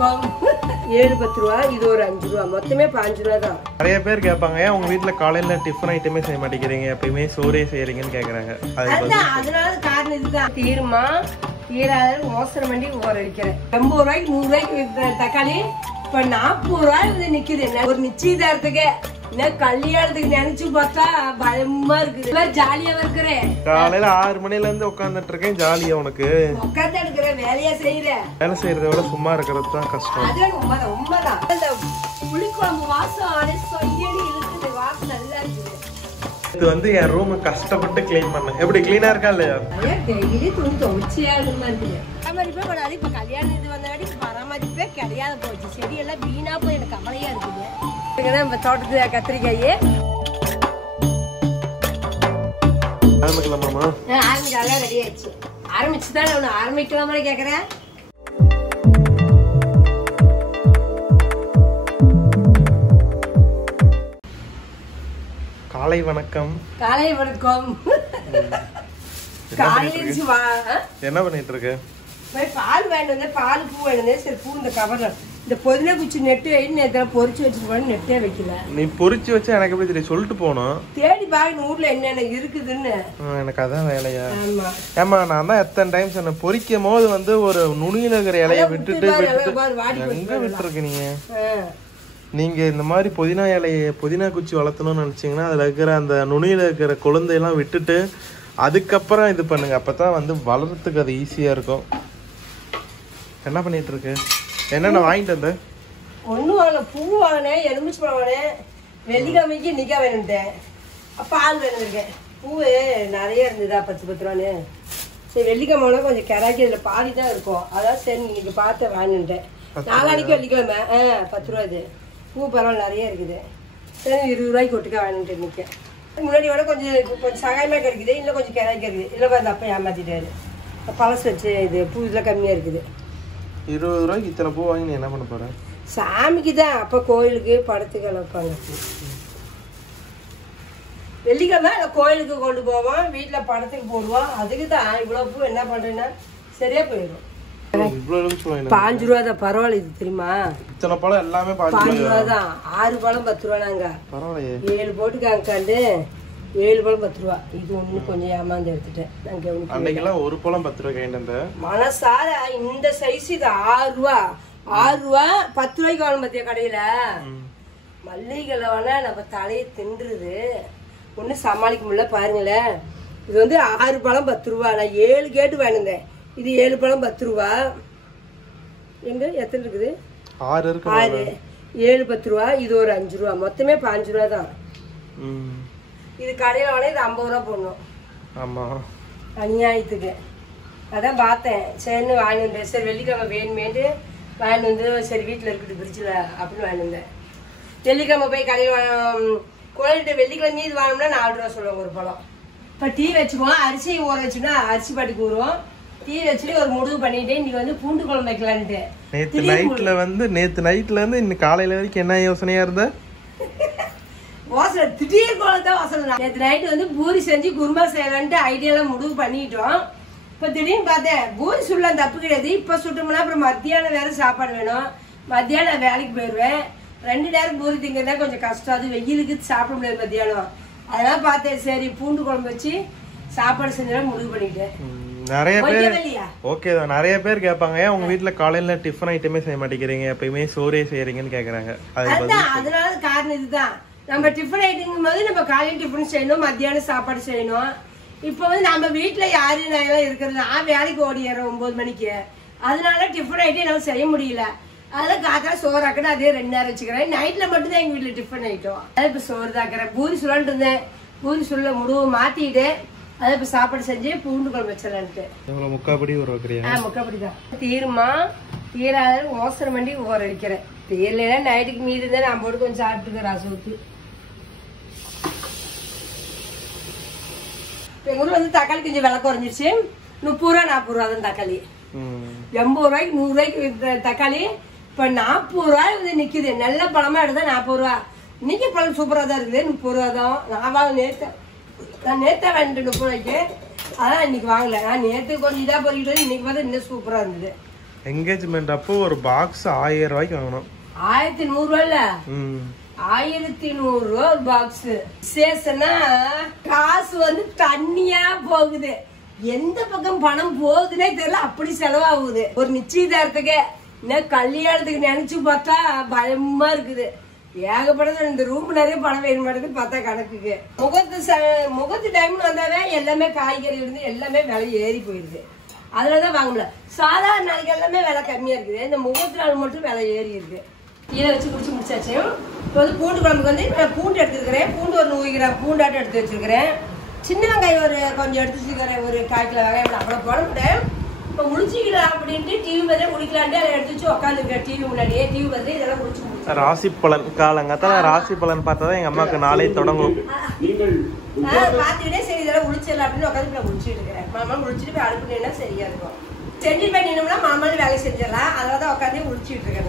வணக்கம். 7-10 ரூபா, இது ஒரு 5 ரூபா, மொத்தமே 5 ரூபா தான். நிறைய பேர் கேட்பாங்க, ஏன் உங்க வீட்டுல காலையில டிஃபன் ஐட்டமே செய்ய மாட்டேங்கிறீங்க, எப்பயுமே சோறே செய்யறீங்கன்னு கேக்குறாங்க. அதனால காரணம் இதுதான். தீருமா தீராத மோசம் பண்ணி ஊற வைக்கிறேன். 80 ரூபாய்க்கு 100 ரூபாய்க்கு விற்கிற தக்காளி இப்ப 40 ரூபாய் வந்து நிக்குது. ஒரு நிச்சயதார்த்தத்துக்கு கல்யாணத்துக்கு நினைச்சு பார்த்தா பயமா இருக்குது. ஜாலியா இருக்கிறேன். காலையில 6 மணில இருந்து உட்காந்துட்டு இருக்கேன். ஜாலியா உனக்கு உட்காந்து இருக்கிறேன், வேலையா செய்யறேன். வேலை செய்யறத விட சும்மா இருக்கிறது தான் கஷ்டம். அது உண்மைதான். புளிக்குழம்பு வாசம் சொல்லி இருக்குது. வாசம் நல்லா இருக்குது. இது வந்து என் ரூம் கஷ்டப்பட்டு கிளீன் பண்ணேன். எப்படி கிளீனா இருக்கா இல்லையா? டெய்லி துணி துவைச்சியா இருக்குது. பராமரிப்பே கூடாது. இப்ப கல்யாணம் இது வந்தாடி பராமரிப்பே கிடையாது போச்சு. செடியெல்லாம் வீணா போய் எனக்கு கவலையா இருக்குது. நம்ம தோட்டத்துல கத்திரிக்காய் ஆரம்பிக்கலாமாமா? ஆரம்பிக்கலாம். ரெடி ஆயிடுச்சு. ஆரம்பிச்சுதான் ஒண்ணு ஆரம்பிக்கலாமான்னு கேக்குறேன். காலை வணக்கம். காலை வணக்கம். காலையில என்ன பண்ணிட்டு இருக்க? பால் வாங்கிட்டு வந்தேன். பால் பூ வாங்கிட்டு. சரி பூ இந்த கவர்ல இந்த புதினா குச்சி நெட்டு நேரத்துல பொறிச்சு வச்சுட்டு நெட்டே வைக்கல. நீ பொறிச்சு வச்சு எனக்கு எப்படி தெரியும்? சொல்லிட்டு போனோம். தேடி பாருங்க ஊர்ல என்னென்ன இருக்குதுன்னு. எனக்கு அதான் வேலையா? ஏமா நான் தான் எத்தனை டைம் சொன்னேன், பொறிக்கும் போது வந்து ஒரு நுனியில இருக்கிற இலைய விட்டுட்டு எங்க விட்டுருக்கு நீங்க? நீங்க இந்த மாதிரி புதினா குச்சி வளர்த்தணும்னு நினைச்சீங்கன்னா அதுல இருக்கிற அந்த நுனியில இருக்கிற குழந்தையெல்லாம் விட்டுட்டு அதுக்கப்புறம் இது பண்ணுங்க. அப்பதான் வந்து வளர்றதுக்கு அது ஈஸியா இருக்கும். என்ன பண்ணிட்டு இருக்கு? என்னென்ன வாங்கிட்டு வந்த? ஒண்ணு வாங்கின. பூ வாங்கினேன், எலுமிச்சு பழம் வாங்கினேன், வெள்ளிக்கிழமைக்கு நிக்கா வேணும்ட்டேன். பால் வேணும்ருக்கேன். பூ நிறைய இருந்ததா 10 ரூபான்னு. சரி வெள்ளிக்கிழமை கொஞ்சம் கிராக்கி இதுல பாதி தான் இருக்கும். அதான் சரி இன்னைக்கு பார்த்து வாங்கிட்டேன். நாளானிக்கு வெள்ளிக்கிழமை 10 ரூபா. இது பூ பரவாயில்ல நிறைய இருக்குது. சரி 20 ரூபாய்க்கு ஒட்டுக்கா வாங்கிட்டு நிற்கேன். முன்னாடியோட கொஞ்சம் சகாயமா கிடைக்குது. இல்லை கொஞ்சம் கிராக்கி இருக்குது. இல்லை வந்து அப்போ ஏமாத்திட்டாரு. பழசு வச்சு இது பூ இதெல்லாம் கம்மியா இருக்குது. 20 ரூபாய்க்கு இத்தனை பூ வாங்கி நீ என்ன பண்ண போற? சாமிக்கு தான். அப்போ கோயிலுக்கு படத்துக்கு வைப்பாங்க. வெள்ளிக்கிழமை கோயிலுக்கு கொண்டு போவோம், வீட்டில் படத்துக்கு போடுவோம். அதுக்கு தான் இவ்வளோ பூ என்ன பண்ணுறேன்னா சரியா போயிடும். 5 ரூபா தான். பரவாயில்ல. இது தெரியுமா? இத்தனை பழம் எல்லாமே 5 ரூபா தான். 6 பழம் 10 ரூபானாங்க. பரவாயில்லையே. 7 போட்டுக்காண்டு 7 பழம் 10 ரூபா. இது ஒண்ணு கொஞ்சம் ஏமாந்து எடுத்துட்டேன். அன்னைக்கெல்லாம் ஒரு பழம் 10 ரூபாய் கைண்டு மனசார இந்த சைஸ். இது 6 ரூபா. 6 ரூபா 10 ரூபாய்க்கு வாங்க மத்திய கடையில. மல்லிகைல வேணா நம்ம தலையை தின்றுது. ஒண்ணு சமாளிக்க முடியல. பாருங்களேன், இது வந்து 6 பழம் 10 ரூபா. நான் 7 கேட்டு வாங்கினேன். இது 7 பழம் 10 ரூபா. எங்க எத்தனை இருக்குது? 6 இருக்கு. 6 7 10 ரூபா, இது ஒரு 5 ரூபா, மொத்தமே 5 ரூபா தான். இது கடையில வேணா இது 50 ரூபா போடணும். ஆமா, அநியாயத்துக்கு. அதான் பார்த்தேன், சரின்னு வாங்கி வந்தேன். சரி வெள்ளிக்கிழமை வேணுமேட்டு வாங்கி வந்து சரி வீட்டில் இருக்குது ஃப்ரிட்ஜில் அப்படின்னு வாங்கி வந்தேன். வெள்ளிக்கிழமை போய் கடையில் கோயில்கிட்ட வெள்ளிக்கிழமையும் இது வாங்கினோம்னா 4 ரூபா சொல்லுவாங்க ஒரு பழம். இப்போ டீ வச்சுக்குவோம், அரிசி ஊற வச்சோம்னா அரிசி பாட்டுக்கு ஊறுவோம். டீ வச்சுட்டு ஒரு முடிவு பண்ணிட்டு இன்னைக்கு வந்து பூண்டு குழம்பு வைக்கலான்ட்டு. நேற்று நைட்ல இருந்து இன்னைக்கு காலையில வரைக்கும் என்ன யோசனையா இருந்த? வாசனை திடீர் குழந்தை வாசனை. நேற்று நைட்டு வந்து பூரி செஞ்சு குருமா செய்யலான்ட்டு ஐடியாலாம் முடிவு பண்ணிட்டோம். இப்போ திடீர்னு பார்த்தேன் பூரி சுடலாம், தப்பு கிடையாது. இப்போ சுட்டோம்னா அப்புறம் மத்தியானம் வேற சாப்பாடு வேணும். மத்தியானம் நான் வேலைக்கு போயிடுவேன். 2 நேரம் பூரி திங்கிறதா கொஞ்சம் கஷ்டம். அது வெயிலுக்கு சாப்பிட முடியாது மத்தியானம். அதனால பார்த்தேன் சரி பூண்டு குழம்பு வச்சு சாப்பாடு செஞ்சலாம் முடிவு பண்ணிட்டேன். நிறைய பேர் ஓகே தான். நிறைய பேர் கேட்பாங்க, ஏன் உங்க வீட்டுல காலையில டிஃபன் ஐட்டமே செய்ய மாட்டேங்கிறீங்க, எப்பயுமே சோறே செய்யறீங்கன்னு கேக்குறாங்க. அதனால காரணம் இதுதான். நம்ம டிஃபன் ஐட்டங்கும் போது நம்ம காலையில் டிஃபன் செய்யணும், மத்தியானம் சாப்பாடு செய்யணும். இப்போ வந்து நம்ம வீட்டுல யாரு நான் இருக்கிறது, நான் வேலைக்கு ஓடிடுறேன் 9 மணிக்கு. அதனால டிஃபன் ஐட்டம் என்னால செய்ய முடியல. அதெல்லாம் காத்தா சோறு ஆக்கணும், அதே 2 நேரம் வச்சுக்கிறேன். நைட்ல மட்டும் தான் எங்க வீட்டுல டிஃபன் ஐட்டம். அதான் இப்ப சோறு தாக்குறேன். பூரி சுழன்ட்டு இருந்தேன், பூரி சுள்ள முடிவு மாத்திட்டு அதை இப்ப சாப்பாடு செஞ்சு பூண்டு குழம்பு வச்சிடலான்ட்டு. முக்காப்படி ஊற வைக்கிறியா? முக்காப்படி தான். தீருமா தீராத மோசம் பண்ணி ஊற வைக்கிறேன். தீரல நைட்டுக்கு மீதி இருந்தா நான் போட்டு கொஞ்சம் சாப்பிட்டுக்க ரசம் ஊற்றி. எங்க ஊர்ல வந்து தக்காளி கொஞ்சம் விலை குறைஞ்சிருச்சு. 30 ரூபா 40 ரூபா தான் தக்காளி. 80 ரூபாய்க்கு 100 ரூபாய்க்கு தக்காளி இப்ப 40 ரூபாய் வந்து நிக்குது. நல்ல பழமா எடுத்தா 40 ரூபா. இன்னைக்கு பழம் சூப்பரா தான் இருக்குது. 30 ரூபா தான். நான் நேத்தா வாங்கிட்டு 30 ரூபாய்க்கு. அதான் இன்னைக்கு வாங்கல. நான் நேற்று கொஞ்சம் இதா பொறிக்கிட்டு இன்னைக்கு பார்த்தா இன்னும் சூப்பரா இருந்தது. என்கேஜ்மெண்ட் அப்போ ஒரு பாக்ஸ் 1000 ரூபாய்க்கு வாங்கணும். 1100 ரூபாய்ல 1100 ரூபா ஒரு பாக்ஸ். விசேஷம்னா காசு வந்து தண்ணியா போகுது. எந்த பக்கம் பணம் போகுதுன்னே தெரியல, அப்படி செலவாகுது. ஒரு நிச்சயதார்த்தத்துக்கு இன்னும் கல்யாணத்துக்கு நினைச்சு பார்த்தா பயமா இருக்குது. ஏகப்பட்டது. இந்த ரூம் நிறைய பணம் வேணும் மாட்டேங்குது பார்த்தா கணக்குக்கு. முகத்து டைம்னு வந்தாவே எல்லாமே காய்கறி இருந்து எல்லாமே விலை ஏறி போயிடுது. அதுலதான் வாங்க முடியல. சாதாரண நாளைக்கு எல்லாமே விலை கம்மியா இருக்குது. இந்த முகத்து நாள் மட்டும் விலை ஏறி இருக்கு. இதை வச்சு குடிச்சு முடிச்சாச்சு. இப்போ வந்து பூண்டு குழம்புக்கு வந்து நான் பூண்டு எடுத்துருக்கிறேன். பூண்டு ஒரு 100 கிராம் பூண்டாட்டம் எடுத்து வச்சிருக்கிறேன். சின்ன வெங்காயம் ஒரு கொஞ்சம் எடுத்து வச்சுக்கிறேன். ஒரு 1/4 கிலோ வெங்காயம் அவ்வளோ போடக்கூட்டேன். இப்போ முடிச்சிக்கலாம் அப்படின்ட்டு டிவி மாதிரி முடிக்கலான்ட்டு அதை எடுத்து வச்சு உட்காந்துருக்கேன். டிவி முன்னாடியே டிவி வந்து இதெல்லாம் முடிச்சு ராசி பலன் காலங்கத்தால ராசி பலன் பார்த்தா எங்க அம்மாவுக்கு நாளே தொடங்கும். பார்த்துக்கிட்டே சரி இதெல்லாம் முடிச்சிடலாம் அப்படின்னு உட்காந்து நான் முடிச்சுட்டு இருக்கிறேன். மாமா முடிச்சுட்டு போய் அனுப்புனேன்னா சரியா இருக்கும். செஞ்சு பண்ணினோம்னா மாமாவும் வேலை செஞ்சிடலாம். அதனால தான் உட்காந்து முடிச்சுட்டு இருக்கேன்.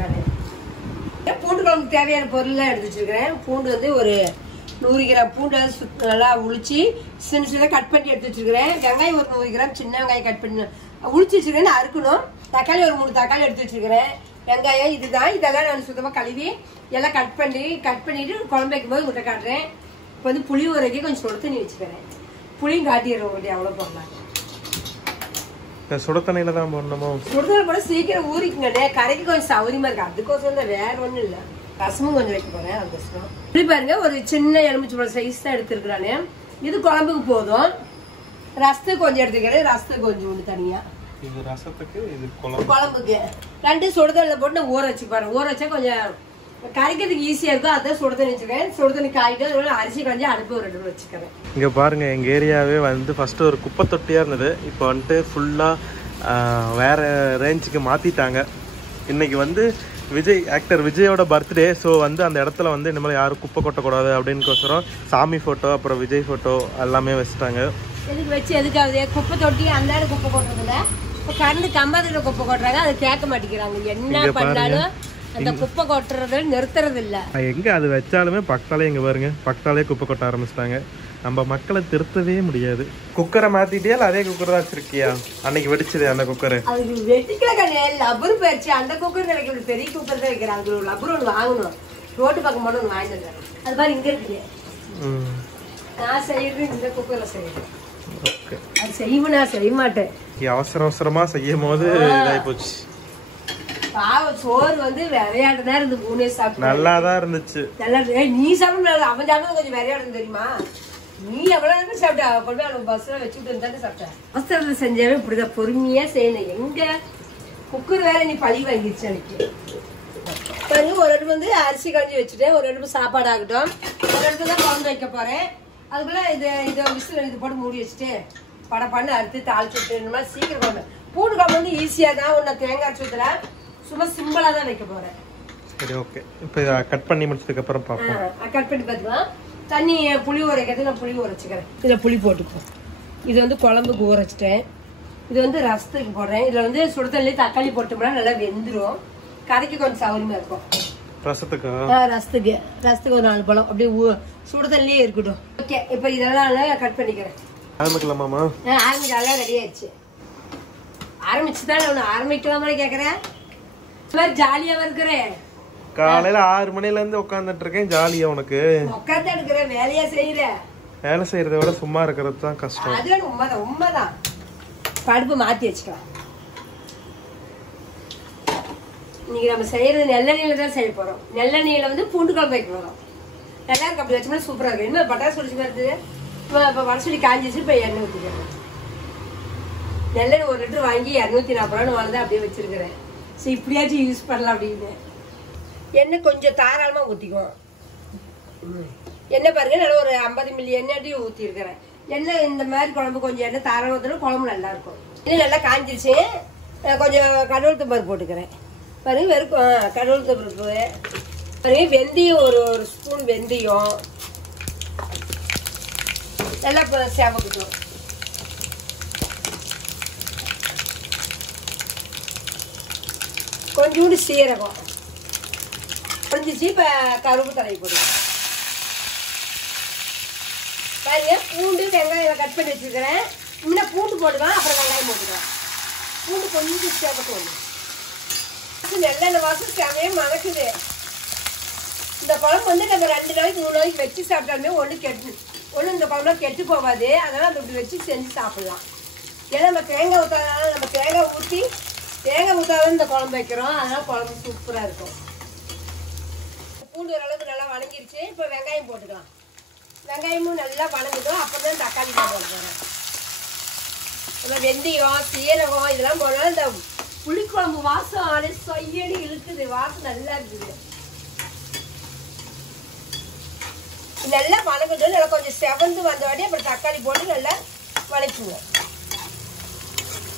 நான் பூண்டு குழம்புக்கு தேவையான பொருள்லாம் எடுத்து வச்சிருக்கிறேன். பூண்டு வந்து ஒரு 100 கிராம் பூண்டு நல்லா உளிச்சு சின்ன சின்னதாக கட் பண்ணி எடுத்து வச்சிருக்கிறேன். வெங்காயம் ஒரு 100 கிராம் சின்ன வெங்காயம் கட் பண்ணி உளிச்சு வச்சிருக்கேன். அறுக்கணும். தக்காளி ஒரு 3 தக்காளி எடுத்து வச்சிருக்கிறேன். வெங்காயம் இதுதான். இதெல்லாம் நான் சுத்தமாக கழுவி எல்லாம் கட் பண்ணிட்டு குழம்பு வைக்கும் போது முட்டை காட்டுறேன். இப்போ வந்து புளி ஊறைக்கு கொஞ்சம் சுடு தண்ணி வச்சுக்கிறேன். புளியும் காட்டிடுறோம் கொஞ்சம் அவ்வளோ போடலாம். சுடு தண்ணியில தான் போடணுமோ? சுடு தண்ணி கூட சீக்கிரம் ஊறிக்குங்கண்ணே. கரைக்கு கொஞ்சம் சௌரியமா இருக்கு. அதுக்கோசரம் தான், வேற ஒன்றும் இல்லை. ரசமும் கொஞ்சம் வைக்க போறேன். அந்த இப்படி பாருங்க, ஒரு சின்ன எலுமிச்சம்பழம் சைஸ் தான் எடுத்துருக்குறானே. இது குழம்புக்கு போதும். ரசத்துக்கு கொஞ்சம் எடுத்துக்கிறேன். ரசத்துக்கு கொஞ்சம் தனியா. இது ரசத்துக்கு, இது குழம்புக்கு. 2 சுடுதண்ணில போட்டு ஊற வச்சு பாருங்க. ஊற வச்சா கொஞ்சம் கரைக்கிறதுக்கு ஈஸியா இருக்கும். அதான் சுடுதண்ணி வச்சுக்கிறேன். சுடுதண்ணி காய்ட்டு அரிசி காஞ்சி அடுப்பு ஒரு 2 வச்சுக்கிறேன். இங்க பாருங்க, எங்க ஏரியாவே வந்து ஃபர்ஸ்ட் ஒரு குப்பை தொட்டியா இருந்தது. இப்போ வந்துட்டு ஃபுல்லா வேற ரேஞ்சுக்கு மாத்திட்டாங்க. இன்னைக்கு வந்து ஆக்டர் விஜயோட பர்த்டே. ஸோ வந்து அந்த இடத்துல வந்து இனிமேல் யாரும் குப்பை கொட்டக்கூடாது அப்படின்னுக்கோசரம் சாமி ஃபோட்டோ அப்புறம் விஜய் ஃபோட்டோ எல்லாமே வச்சுட்டாங்க. எதுக்கு வச்சு எதுக்காவது குப்பை தொட்டி அந்த குப்பை கொட்டுறதுல இப்போ கரண்டு கம்பத்துல குப்பை கொட்டுறாங்க. அதை கேட்க மாட்டேங்கிறாங்க. என்ன பண்ணாலும் அந்த குப்பை கொட்டுறது நிறுத்துறது இல்ல. எங்க அது வச்சாலுமே பக்கத்தாலே இங்க பாருங்க, பக்கத்தாலே குப்பை கொட்ட ஆரம்பிச்சிட்டாங்க. நம்ம மக்களை திருத்தவே முடியாது. குக்கரை மாத்திட்டியா இல்ல அதே குக்கர் தான் வச்சிருக்கியா? அன்னைக்கு வெடிச்சது அந்த குக்கர். அது வெட்டிக்கல கிடையாது, லப்பர் போயிடுச்சு. அந்த குக்கர் கிடைக்கல, பெரிய குக்கர் தான் வைக்கிறாங்க. ஒரு லப்பர் ஒன்று வாங்கணும். ரோட்டு பக்கம் மட்டும் ஒன்று வாங்கிட்டு வந்தேன். அது மாதிரி இங்க இருக்கு. நான் செய்யறது இந்த குக்கர்ல செய்யறேன். அது செய்வேன், நான் செய்ய மாட்டேன். அவசரமா செய்யும் போது இதாகி போச்சு. பாவம், சோறு வந்து விளையாட்டு தான் இருந்து 3 சாப்பிட்டு நல்லாதான் இருந்துச்சு. நல்லா நீ சாப்பிட, அவன் சாப்பிட கொஞ்சம் விளையாடு தெரியுமா? நீ எவ்வளவு சாப்பிட்ட? கொண்டு அவனுக்கு பஸ்ல வச்சுட்டு தானே சாப்பிட்டேன். அவசரத்துல செஞ்சாவே இப்படிதான் பொறுமையா செய்யணும். எங்க குக்கர் வேற நீ பழி வாங்கிடுச்சு அன்னைக்கு. பாருங்க, ஒரு அடுப்பு வந்து அரிசி கஞ்சி வச்சுட்டேன். ஒரு அடுப்பு சாப்பாடு ஆகட்டும். ஒரு அடுப்பு தான் குழம்பு வைக்க போறேன். அதுக்குள்ள இதை விசில் இது போட்டு மூடி வச்சுட்டு படப்பான்னு அறுத்து தாளிச்சுட்டு இந்த மாதிரி சீக்கிரம் குழம்பு. பூண்டு குழம்பு வந்து ஈஸியா தான். ஒன்னு தேங்காய் சூத்துல சும்மா சிம்பிளா தான் வைக்க போறேன். சரி, ஓகே. இப்போ கட் பண்ணி முடிச்சதுக்கு அப்புறம் பாப்போம். கட் பண்ணி பார்த்துக்கலாம். தண்ணி புளி ஊறைக்கிறது நான் புளி ஊறச்சுக்கிறேன். இதுல புளி போட்டுப்போம். இது வந்து குழம்புக்கு ஊற வச்சுட்டேன். இது வந்து ரசத்துக்கு போடுறேன். இதுல வந்து சுடுதண்ணி தக்காளி போட்டோம்னா நல்லா வெந்துடும். கரைக்கு கொஞ்சம் சௌரியமா இருக்கும். ரசத்துக்கு ரசத்துக்கு ஒரு 4 பழம் அப்படியே சுடுதண்ணிலே இருக்கட்டும். ஓகே, இப்போ இதெல்லாம் கட் பண்ணிக்கிறேன். ஆரம்பிக்கலாமாமா? ஆரம்பிக்கலாம். ரெடி ஆயிடுச்சு. ஆரம்பிச்சுதான் ஒன்று ஆரம்பிக்கலாமே கேட்குறேன். ஜாலியா இருக்கிறேன். காலையில 6 மணில இருந்து உட்காந்துட்டு இருக்கேன். ஜாலியா உனக்கு? உட்காந்து எடுக்கிறேன், வேலையா செய்யறேன். வேலை செய்யறத விட சும்மா இருக்கிறது தான் கஷ்டம். அது உண்மைதான். படுப்பு மாத்தி வச்சுக்கலாம். இன்னைக்கு நம்ம செய்யறது நெல்லெண்ணெயில தான் செய்ய போறோம். நெல்லெண்ணெயில வந்து பூண்டு குழம்பு வைக்க போறோம். நல்லா இருக்கு. அப்படி வச்சோம்னா சூப்பரா இருக்கு. என்ன பட்டாசு குடிச்சு வருது. இப்போ வடசொல்லி காஞ்சிச்சு. இப்போ எண்ணெய் ஊற்றிக்கிறேன். நெல்லெண்ணெய் 1 லிட்டர் வாங்கி 240 ரூபான்னு வாங்க அப்படியே வச்சிருக்கிறேன். சரி, இப்படியாச்சும் யூஸ் பண்ணலாம் அப்படின்னு. எண்ணெய் கொஞ்சம் தாராளமாக ஊற்றிக்குவோம். எண்ணெய் பாருங்க, நல்லா ஒரு 50 மில்லி எண்ணெய் ஊற்றிருக்கிறேன். எண்ணெய் இந்த மாதிரி குழம்பு கொஞ்சம் எண்ணெய் தாராளமாக ஊற்றினா குழம்பு நல்லா இருக்கும். இன்னும் நல்லா காஞ்சிருச்சு. கொஞ்சம் கடவுள் பருப்பு போட்டுக்கிறேன். பாருங்க, வெறும் கடவுள் பருப்பு பாருங்க. வெந்தயம் ஒரு ஸ்பூன் வெந்தயம் நல்லா சேவக்கட்டும். கொஞ்சோண்டு சீரகம் கொஞ்சிச்சு. இப்போ கருப்பு தலை போடுவோம். பாருங்க, பூண்டு வெங்காயம் கட் பண்ணி வச்சுருக்கிறேன். இன்னும் பூண்டு போடுவேன், அப்புறம் வெங்காயம் போட்டுக்கிறேன். பூண்டு கொஞ்சம் சேவக்கட்டும். வாசம் நெல்லெண்ணெய் வாசம் செமையே மணக்குது. இந்த குழம்பு வந்து நம்ம 2 நாளைக்கு 3 நாளைக்கு வச்சு சாப்பிட்டாலுமே ஒன்றும் இந்த குழம்புலாம் கெட்டு போகாது. அதனால் நம்ம இப்படி வச்சு செஞ்சு சாப்பிடலாம். ஏன்னா நம்ம தேங்காய் ஊற்றாதனால நம்ம தேங்காய் ஊற்றாதான் இந்த குழம்பு வைக்கிறோம். அதனால் குழம்பு சூப்பராக இருக்கும். பூண்டு ஓரளவுக்கு நல்லா வணங்கிருச்சு. இப்போ வெங்காயம் போட்டுக்கலாம். வெங்காயமும் நல்லா வணங்கிடும். அப்புறம் தான் தக்காளி போட போகிறேன். நம்ம வெந்தயம் சீரகம் இதெல்லாம் போனாலும் இந்த புளிக்குழம்பு வாசம் அப்படியே சொய்யடி இழுக்குது. வாசம் நல்லா இருக்குது. நல்லா வணங்கிட்டு நல்லா கொஞ்சம் செவந்து வந்தோடனே அப்புறம் தக்காளி போட்டு நல்லா வணக்குவோம்.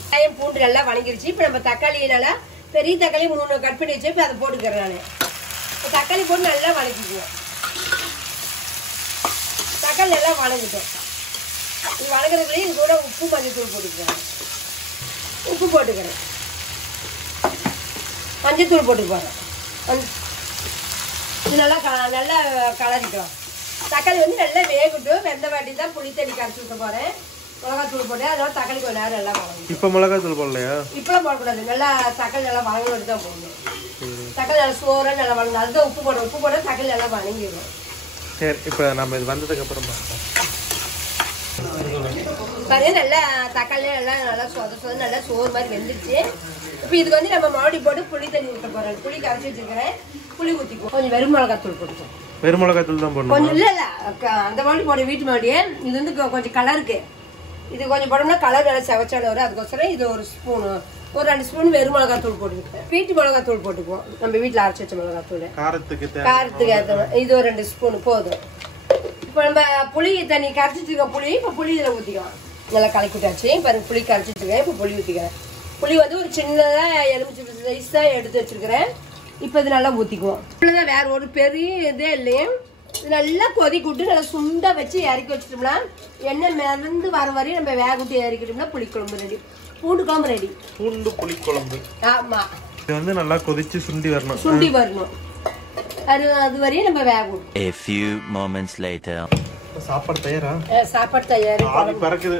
வெங்காயம் பூண்டு நல்லா வணங்கிருச்சு. இப்போ நம்ம தக்காளி நல்லா பெரிய தக்காளி 3 கட் பண்ணி வச்சு இப்போ அதை போட்டுக்கிறேன். நான் இப்போ தக்காளி போட்டு நல்லா வணக்கிக்குவோம். தக்காளி நல்லா வணங்கிட்டோம். இது வணங்குறதுலேயே இது கூட உப்பு மஞ்சத்தூள் போட்டுக்கிறேன். உப்பு போட்டுக்கிறேன். மஞ்சத்தூள் போட்டு போகிறேன். இது நல்லா கலரிக்கலாம். தக்காளி வந்து நல்லா வேகட்டும். வெந்த வாட்டி தான் புளி தண்ணி கரைச்சி ஊற்ற போகிறேன். மிளகாத்தூள் போட்டு அதனால தக்காளி கொஞ்சம் நேரம் நல்லா வளரும். இப்போ மிளகாத்தூள் போடலையா? இப்போலாம் போடக்கூடாது. நல்லா தக்காளி நல்லா வளங்கணும் தான் போடணும். தக்காளி நல்லா சோறாக நல்லா வளர்ந்து அதுதான் உப்பு போட தக்காளி நல்லா வணங்கிடும். சரி, இப்போ நம்ம இது வந்ததுக்கு அப்புறம் பாருங்க நல்லா தக்காளி நல்லா சொத நல்லா சோறு மாதிரி வெந்துருச்சு. இப்போ இதுக்கு வந்து நம்ம மறுபடியும் போட்டு புளி தண்ணி ஊற்ற போகிறோம். புளி கரைச்சி வச்சுருக்கிறேன். புளி ஊற்றிக்குவோம். கொஞ்சம் வெறும் மிளகாத்தூள் போட்டுக்கோம். வெறும் மிளகாத்தூள் தான் போடணும். கொஞ்சம் இல்லை அந்த மாதிரி போட வீட்டு மாடியே இது வந்து கொஞ்சம் கலருக்கு. இது கொஞ்சம் போட்டோம்னா கலர் நல்லா செவச்சாலும் வரும். அதுக்கோசரம் இது ஒரு 2 ஸ்பூன் வெறும் மிளகாத்தூள் போட்டுக்கிட்டேன். வீட்டு மிளகாத்தூள் போட்டுக்குவோம். நம்ம வீட்டில் அரைச்சி வச்ச மிளகாத்தூள் காரத்துக்கு ஏற்ற இது ஒரு 2 ஸ்பூன் போதும். இப்போ நம்ம புளி தண்ணி கரைச்சிட்டு இருக்க புளி இப்போ புளி இதில் ஊற்றிக்கலாம். நல்லா கலக்கி விட்டாச்சு. பாருங்க புளி கரைச்சிட்டு இருக்கேன். இப்போ புளி ஊற்றிக்கிறேன். புளி வந்து ஒரு சின்னதாக எலுமிச்சை சைஸ் தான் எடுத்து வச்சிருக்கிறேன். இப்போ இது நல்லா ஊற்றிக்குவோம். இவ்வளோதான், வேற ஒரு பெரிய இதே இல்லையே. நல்லா கொதிக்க விட்டு நல்லா சுண்டா வச்சு இறக்கி வச்சுட்டோம்னா எண்ணெய் மிதந்து வர வரையும் நம்ம வேக விட்டு இறக்கிட்டோம்னா புளிக்குழம்பு ரெடி. பூண்டு குழம்பு ரெடி. பூண்டு புளிக்குழம்பு. ஆமா, இது வந்து நல்லா கொதிச்சு சுண்டி வரணும். அது வரையும் நம்ம வேக விடும். A few moments later. சாப்பாடு தயாரா? சாப்பாடு தயார். ஆவி பறக்குது.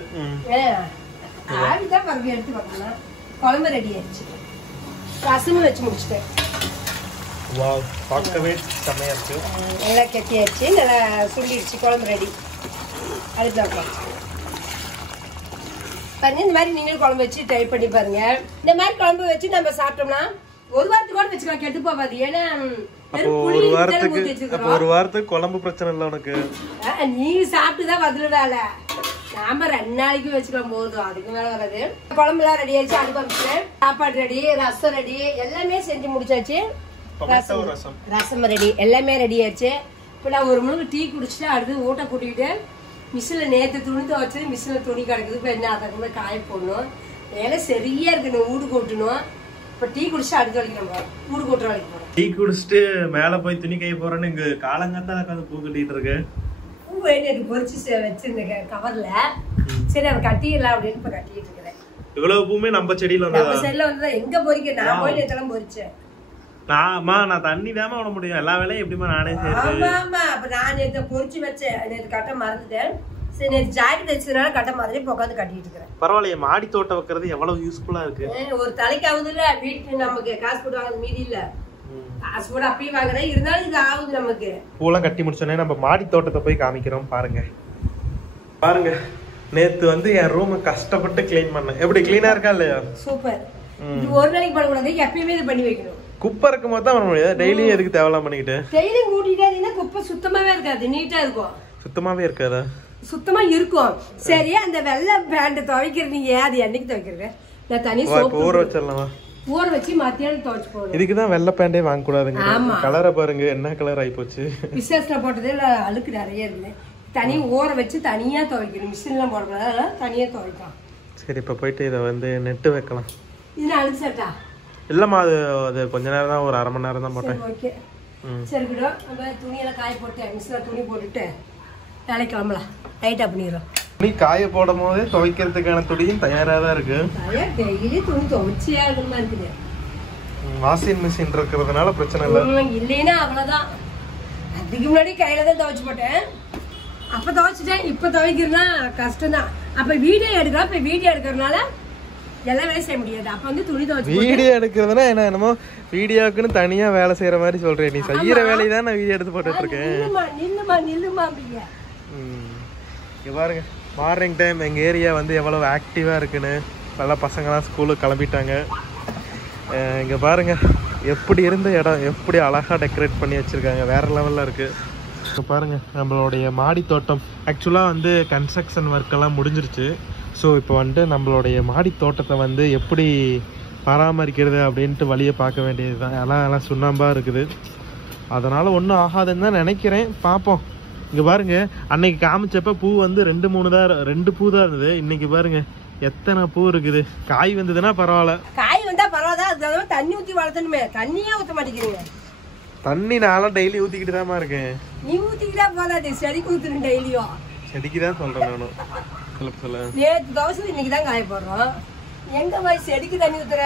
ஆவி தான் பறக்க எடுத்து பார்க்கலாம். குழம்பு ரெடி ஆயிடுச்சு. ரசமும் வச்சு முடிச்சிட்டேன். வாவ், பார்க்கவே செமையா இருக்கு. நல்லா கெட்டியாச்சு. நல்லா சுண்டிடுச்சு. குழம்பு ரெடி. அதுதான் பாருங்க. இந்த மாதிரி நீங்களும் குழம்பு வச்சு ட்ரை பண்ணி பாருங்க. இந்த மாதிரி குழம்பு வச்சு நம்ம சாப்பிட்டோம்னா ஒரு வாரத்துக்கு கூட வச்சுக்கலாம், கெட்டு போகாது. ஏன்னா ஒரு வாரத்துக்கு குழம்பு பிரச்சனை இல்லை உனக்கு. நீ சாப்பிட்டுதான் பதில் வேலை. நாம 2 நாளைக்கு வச்சுக்கலாம் போதும். அதுக்கு மேல வராது. குழம்பு எல்லாம் ரெடி ஆயிடுச்சு. அடுப்பு அமைச்சிட்டேன். சாப்பாடு ரெடி, ரசம் ரெடி, எல்லாமே செஞ்சு முடிச்சாச்சு. ரசம் ரெடி, எல்லாமே ரெடி ஆயிடுச்சு. இப்போ நான் ஒரு மணிக்கு டீ குடிச்சிட்டு அடுத்து ஊட்ட கூட்டிக்கிட்டு மிஷினில் நேற்று துணி துவைச்சு மிஷினில் துணி கிடக்குது. இப்போ என்ன அதுக்கு காய போடணும். வேலை சரியா இருக்கு. வீடு கூட்டணும். இப்போ டீ குடிச்சு அடுத்து வலிக்கணும். வீடு கூட்டுற வலிக்கு போகிறோம். டீ குடிச்சிட்டு மேலே போய் துணி கைய போறேன்னு இங்கே காலங்கத்தான் உட்காந்து பூ கட்டிட்டு இருக்கு. பூ நேற்று பொறிச்சு வச்சிருந்தேன் கவர்ல. சரி அதை கட்டிடலாம் அப்படின்னு இப்போ கட்டிட்டு இருக்கிறேன். இவ்வளவு பூமே நம்ம செடியில நம்ம செடியில வந்து எங்க பொறிக்க நான் போய் நேற்றெல்லாம் பொறிச்சேன். நான் தண்ணி தாம விட முடியும். எல்லா வேலையும் எப்படிமா நானே செய்யறேன். ஆமா, அப்ப நான் நேற்று பொறிச்சு வச்சேன். நேற்று கட்ட மறந்துட்டேன். சரி, நேற்று ஜாக்கெட் வச்சதுனால கட்ட மாதிரி உட்காந்து கட்டிட்டு இருக்கிறேன். பரவாயில்லையே, மாடி தோட்டம் வைக்கிறது எவ்வளவு யூஸ்ஃபுல்லா இருக்கு. ஒரு தலைக்கு ஆகுது இல்ல. வீட்டுக்கு நமக்கு காசு போட்டு வாங்குறது மீதி இல்ல. காசு போட்டு அப்பயும் வாங்குறேன். இருந்தாலும் இது ஆகுது நமக்கு. பூலாம் கட்டி முடிச்சோன்னே நம்ம மாடி தோட்டத்தை போய் காமிக்கிறோம். பாருங்க நேத்து வந்து என் ரூம் கஷ்டப்பட்டு கிளீன் பண்ணேன். எப்படி கிளீனா இருக்கா இல்லையா? சூப்பர். இது ஒரு நாளைக்கு பண்ணக்கூடாது. எப்பயுமே இது பண்ணி வைக்கணும். குப்பை இருக்கும் போது தான் பண்ண முடியாது. டெய்லியும் எதுக்கு தேவலாம் பண்ணிக்கிட்டு? டெய்லியும் கூட்டிட்டே இருந்தீங்கன்னா குப்பை சுத்தமாவே இருக்காது. நீட்டா இருக்கும். சுத்தமாவே இருக்காதா? சுத்தமா இருக்கும். சரி, அந்த வெள்ளை பேண்ட் துவைக்கிறீங்க. அது என்னைக்கு துவைக்கிறது? நான் தனி சோப்பு ஊற வச்சிடலாமா? ஊற வச்சு மத்தியானம் துவைச்சு போடுறேன். இதுக்குதான் வெள்ளை பேண்டே வாங்க கூடாதுங்க. கலரை பாருங்க என்ன கலர் ஆகி போச்சு. விசேஷத்துல போட்டதே அழுக்கு நிறைய இருக்கு. தனி ஊற வச்சு தனியா துவைக்கணும். மிஷின்லாம் போடக்கூடாது. அதெல்லாம் தனியா துவைக்கலாம். சரி, இப்ப போயிட்டு இதை வந்து நெட்டு வைக்கலாம். இது அழுக்கு சட்டா இல்லம்மா, அது கொஞ்ச நேரம் தான், ஒரு 1/2 மணி நேரம் தான் போட்டேன். ஓகே, சரி கூட. நம்ம துணியெல்லாம் காய போட்டு மிஷினில் துணி போட்டுட்டு வேலைக்கு கிளம்பலாம். டைட்டா பண்ணிடுறோம். துணி காய போடும் போதே துவைக்கிறதுக்கான துணியும் தயாரா தான் இருக்கு. டெய்லி துணி துவைச்சியே ஆகணுமா இருக்குது. வாஷிங் மிஷின் இருக்கிறதுனால பிரச்சனை இல்லை. இல்லைன்னா அவ்வளோதான். அதுக்கு முன்னாடி கையில தான் துவைச்சு போட்டேன். அப்போ துவைச்சிட்டேன். இப்போ துவைக்கிறதுனா கஷ்டம் தான். அப்போ வீடியோ எடுக்கலாம். இப்போ வீடியோ எடுக்கிறதுனால எல்லாம் வேலை செய்ய முடியாது. அப்ப வந்து துணி துவைச்சு வீடியோ எடுக்கிறதுனா என்னமோ வீடியோக்குன்னு தனியா வேலை செய்யற மாதிரி சொல்றேன். நீ செய்யற வேலையை தான் நான் வீடியோ எடுத்து போட்டுட்டு இருக்கேன். நில்லுமா அப்படிங்க. இங்க பாருங்க மார்னிங் டைம் எங்க ஏரியா வந்து எவ்வளவு ஆக்டிவா இருக்குன்னு. நல்லா பசங்கலாம் ஸ்கூலுக்கு கிளம்பிட்டாங்க. இங்க பாருங்க எப்படி இருந்த இடம் எப்படி அழகா டெக்கரேட் பண்ணி வச்சிருக்காங்க. வேற லெவல்ல இருக்கு. இப்போ பாருங்க நம்மளுடைய மாடி தோட்டம் ஆக்சுவலாக வந்து கன்ஸ்ட்ரக்ஷன் ஒர்க்கெல்லாம் முடிஞ்சிருச்சு. ஸோ இப்போ வந்துட்டு நம்மளுடைய மாடி தோட்டத்தை வந்து எப்படி பராமரிக்கிறது அப்படின்ட்டு வழியை பார்க்க வேண்டியது தான். எல்லாம் சுண்ணாம்பாக இருக்குது. அதனால் ஒன்றும் ஆகாதுன்னு தான் நினைக்கிறேன். பார்ப்போம். இங்கே பாருங்க அன்னைக்கு காமிச்சப்ப பூ வந்து 2 பூ தான் இருந்தது. இன்னைக்கு பாருங்க எத்தனை பூ இருக்குது. காய் வந்ததுன்னா பரவாயில்ல. காய் வந்தா பரவாயில்ல. அதுக்காக தண்ணி ஊற்றி வளர்த்தணுமே. தண்ணியே ஊற்ற மாட்டேங்கிறீங்க. தண்ணி நானும் டெய்லி ஊற்றிக்கிட்டு தான்மா இருக்கேன். நீ ஊற்றிக்கிட்டா போதாது. செடிக்கு ஊற்றுறேன் டெய்லியும். செடிக்கு தான் சொல்கிறேன் நானும். சொல்ல நேற்று தோசை இன்னைக்கு தான் காய போடுறோம். எங்க போய் செடிக்கு தண்ணி ஊற்றுற?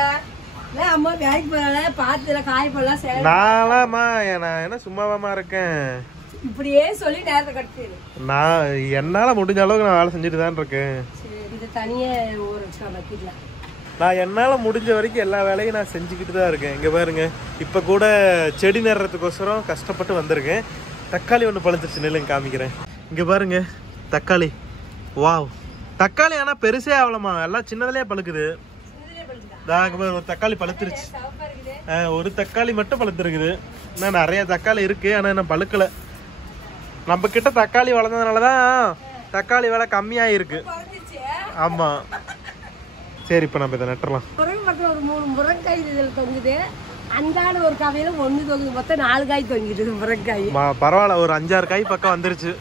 இல்லை அம்மா வேலைக்கு போகல பார்த்துல காய போடலாம். நான்லாமா நான் என்ன சும்மாவாமா இருக்கேன். இப்படியே சொல்லி நேரத்தை கட்டு. நான் என்னால முடிஞ்ச அளவுக்கு நான் வேலை செஞ்சுட்டு தான் இருக்கேன். இது தனியே ஊற வச்சுக்கலாம். நான் என்னால முடிஞ்ச வரைக்கும் எல்லா வேலையும் நான் செஞ்சுக்கிட்டு தான் இருக்கேன். இங்க பாருங்க இப்ப கூட செடி நடுறதுக்கோசரம் கஷ்டப்பட்டு வந்திருக்கேன். தக்காளி ஒன்று பழுத்துருச்சு. நெல்லுங்க காமிக்கிறேன். இங்க பாருங்க தக்காளி. வாவ் தக்காளி ஆனா பெருசே ஆகலமா. எல்லாம் சின்னதுலயே பழுக்குது. ஒரு தக்காளி பழுத்துருச்சு. ஒரு தக்காளி மட்டும் பழுத்துருக்குது. இன்னும் நிறைய தக்காளி இருக்கு. ஆனா என்ன பழுக்கல. நம்ம கிட்ட தக்காளி வளர்ந்ததுனாலதான் தக்காளி விலை கம்மியாயிருக்கு. ஆமா சரி இப்ப நம்ம இதை நட்டுறலாம். ஒரு 3 முருங்கைக்காய் இதில் தொங்குது. அன்றாட ஒரு காவையில 1 தொங்குது. மொத்தம் 4 காய் தொங்கிடுது முருங்கைக்காய். பரவாயில்ல ஒரு 5-6 காய் பக்கம் வந்துருச்சு.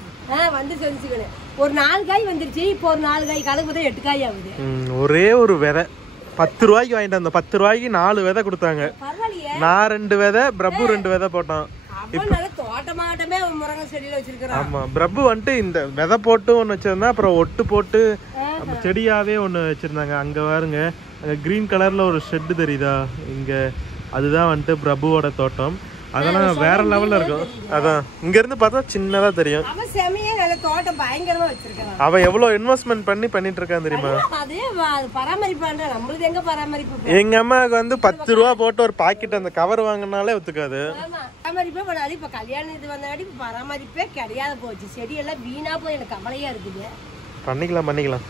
வந்து சொல்லிச்சுக்கணும். ஒரு 4 காய் வந்துருச்சு. இப்போ ஒரு 4 காய் கணக்கு பார்த்தா 8 காய் ஆகுது. ஒரே ஒரு விதை 10 ரூபாய்க்கு வாங்கிட்டு வந்தோம். 10 ரூபாய்க்கு 4 விதை கொடுத்தாங்க. நான் 2 விதை பிரபு 2 விதை போட்டான். தோட்டமாட்டமே முருங்கை செடியில வச்சிருக்கிறோம். ஆமா பிரபு வந்துட்டு இந்த விதை போட்டு ஒன்று வச்சிருந்தா அப்புறம் ஒட்டு போட்டு செடியாவே ஒன்று வச்சிருந்தாங்க. அங்க பாருங்க கிரீன் கலர்ல ஒரு ஷெட்டு தெரியுதா இங்க. அதுதான் வந்துட்டு பிரபுவோட தோட்டம். அதெல்லாம் வேற லெவல்ல இருக்கும். அதான் இங்க இருந்து பார்த்தா சின்னதா தெரியும். அவன் செமையா நல்ல தோட்டம் பயங்கரமா வச்சிருக்கான். அவன் எவ்வளவு இன்வெஸ்ட்மெண்ட் பண்ணிட்டு இருக்கான் தெரியுமா? அதே பராமரிப்பான்ற நம்மளுக்கு எங்க பராமரிப்பு. எங்க அம்மாவுக்கு வந்து 10 ரூபா போட்டு ஒரு பாக்கெட் அந்த கவர் வாங்கினாலே ஒத்துக்காது. பராமரிப்பே பண்ணாது. இப்ப கல்யாணம் இது வந்தாடி பராமரிப்பே கிடையாது போச்சு. செடி எல்லாம் வீணா போய் எனக்கு கவலையா இருக்குது. பண்ணிக்கலாம்.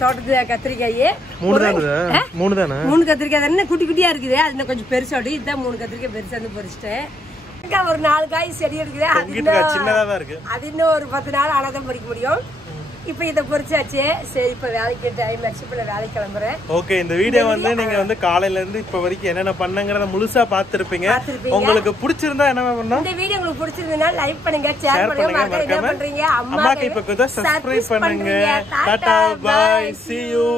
தோட்டத்துல கத்திரிக்காய் 3 தானே. 3 கத்திரிக்காய் தானே குட்டி குட்டியா இருக்குது. அது கொஞ்சம் பெருசாடி. இதுதான் 3 கத்திரிக்காய் பெருசா இருந்து பறிச்சிட்டேன். ஒரு 4 காய் செடி இருக்குது. அது இன்னும் ஒரு 10 நாள் ஆனாதான் பறிக்க முடியும். இப்ப இத பொரிச்சாச்சு. சரி இப்ப வேலைக்கு டைம் ஆச்சு. இப்ப வேலைக்கு கிளம்புறேன். ஓகே இந்த வீடியோ வந்து நீங்க வந்து காலையில இருந்து இப்ப வரைக்கும் என்னென்ன பண்ணங்கறத முழுசா பாத்துருப்பீங்க. உங்களுக்கு பிடிச்சிருந்தா என்ன பண்ணணும்? இந்த வீடியோ உங்களுக்கு பிடிச்சிருந்தா லைக் பண்ணுங்க, ஷேர் பண்ணுங்க, மறக்காம என்ன பண்றீங்க அம்மாக்கு இப்ப கூட சப்ஸ்கிரைப் பண்ணுங்க. Tata bye see you.